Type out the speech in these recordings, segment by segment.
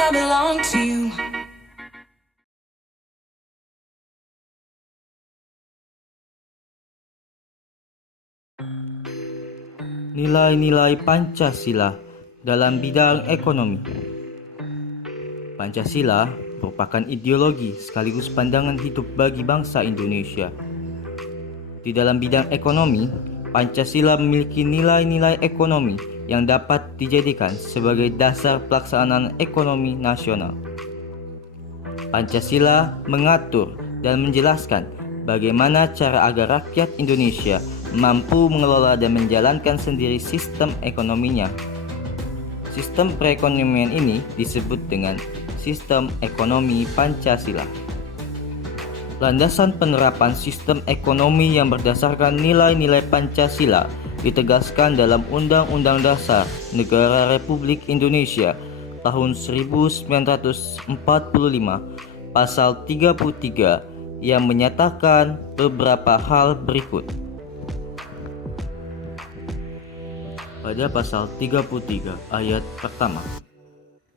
I belong to you. Nilai-nilai Pancasila dalam bidang ekonomi. Pancasila merupakan ideologi sekaligus pandangan hidup bagi bangsa Indonesia. Di dalam bidang ekonomi, Pancasila memiliki nilai-nilai ekonomi yang dapat dijadikan sebagai dasar pelaksanaan ekonomi nasional. Pancasila mengatur dan menjelaskan bagaimana cara agar rakyat Indonesia mampu mengelola dan menjalankan sendiri sistem ekonominya. Sistem perekonomian ini disebut dengan sistem ekonomi Pancasila. Landasan penerapan sistem ekonomi yang berdasarkan nilai-nilai Pancasila ditegaskan dalam Undang-Undang Dasar Negara Republik Indonesia tahun 1945 pasal 33 yang menyatakan beberapa hal berikut. Pada pasal 33 ayat pertama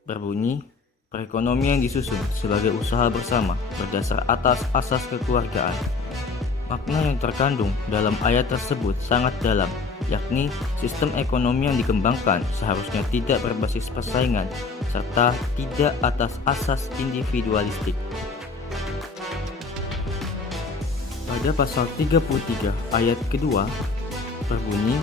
berbunyi, perekonomian disusun sebagai usaha bersama berdasar atas asas kekeluargaan. Makna yang terkandung dalam ayat tersebut sangat dalam, yakni sistem ekonomi yang dikembangkan seharusnya tidak berbasis persaingan serta tidak atas asas individualistik. Pada pasal 33 ayat kedua berbunyi,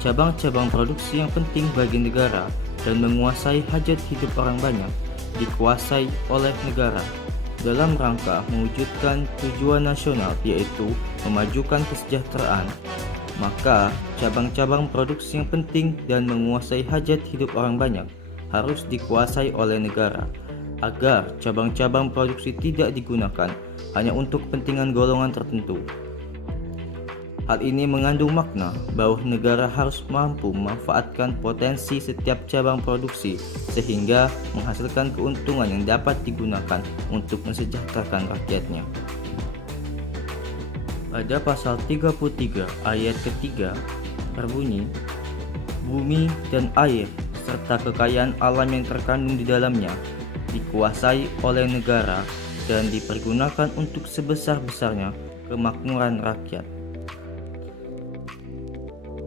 cabang-cabang produksi yang penting bagi negara dan menguasai hajat hidup orang banyak dikuasai oleh negara dalam rangka mewujudkan tujuan nasional, yaitu memajukan kesejahteraan. Maka cabang-cabang produksi yang penting dan menguasai hajat hidup orang banyak harus dikuasai oleh negara, agar cabang-cabang produksi tidak digunakan hanya untuk kepentingan golongan tertentu. Hal ini mengandung makna bahwa negara harus mampu memanfaatkan potensi setiap cabang produksi sehingga menghasilkan keuntungan yang dapat digunakan untuk mensejahterakan rakyatnya. Pada pasal 33 ayat ketiga berbunyi, bumi dan air serta kekayaan alam yang terkandung di dalamnya dikuasai oleh negara dan dipergunakan untuk sebesar-besarnya kemakmuran rakyat.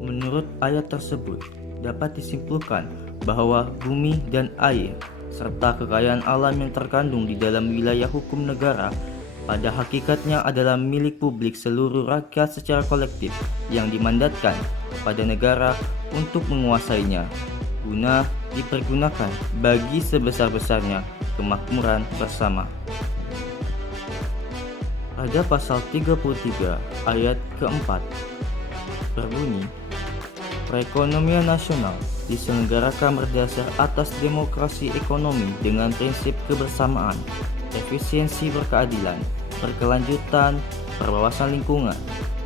Menurut ayat tersebut, dapat disimpulkan bahwa bumi dan air serta kekayaan alam yang terkandung di dalam wilayah hukum negara pada hakikatnya adalah milik publik seluruh rakyat secara kolektif yang dimandatkan pada negara untuk menguasainya, guna dipergunakan bagi sebesar-besarnya kemakmuran bersama. Pada pasal 33 ayat keempat berbunyi, perekonomian nasional diselenggarakan berdasar atas demokrasi ekonomi dengan prinsip kebersamaan, efisiensi berkeadilan, berkelanjutan, perluasan lingkungan,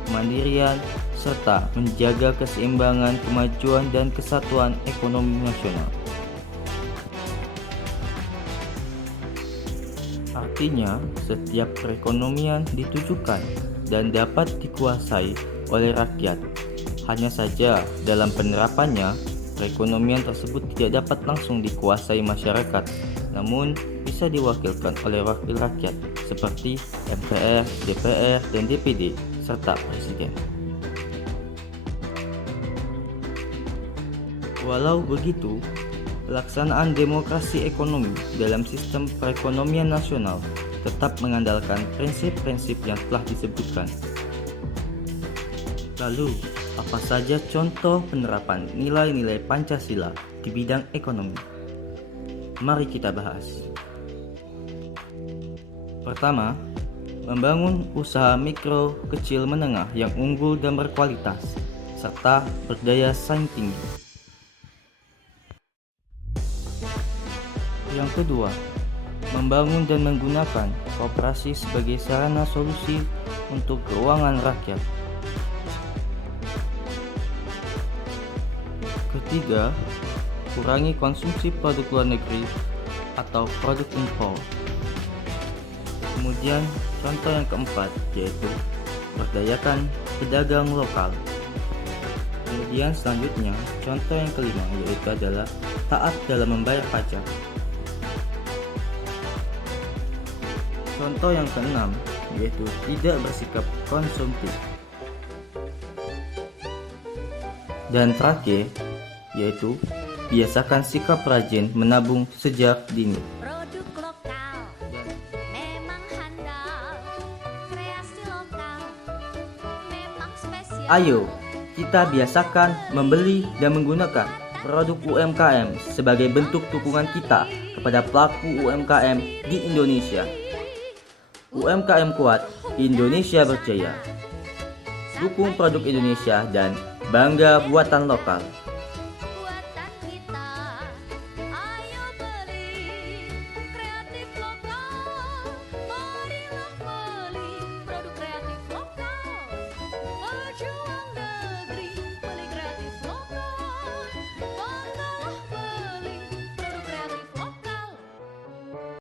kemandirian, serta menjaga keseimbangan, kemajuan, dan kesatuan ekonomi nasional. Artinya, setiap perekonomian ditujukan dan dapat dikuasai oleh rakyat. Hanya saja dalam penerapannya, perekonomian tersebut tidak dapat langsung dikuasai masyarakat, namun bisa diwakilkan oleh wakil rakyat seperti MPR, DPR, dan DPD, serta Presiden. Walau begitu, pelaksanaan demokrasi ekonomi dalam sistem perekonomian nasional tetap mengandalkan prinsip-prinsip yang telah disebutkan. Lalu, apa saja contoh penerapan nilai-nilai Pancasila di bidang ekonomi? Mari kita bahas. Pertama, membangun usaha mikro, kecil, menengah yang unggul dan berkualitas, serta berdaya saing tinggi. Yang kedua, membangun dan menggunakan koperasi sebagai sarana solusi untuk keuangan rakyat. Ketiga, kurangi konsumsi produk luar negeri atau produk impor. Kemudian contoh yang keempat yaitu berdayakan pedagang lokal. Kemudian selanjutnya contoh yang kelima yaitu adalah taat dalam membayar pajak. Contoh yang keenam yaitu tidak bersikap konsumtif. Dan terakhir yaitu biasakan sikap rajin menabung sejak dini. Produk lokal memang handal, kreasi lokal memang spesial. Ayo, kita biasakan membeli dan menggunakan produk UMKM sebagai bentuk dukungan kita kepada pelaku UMKM di Indonesia. UMKM kuat, Indonesia berjaya. Dukung produk Indonesia dan bangga buatan lokal.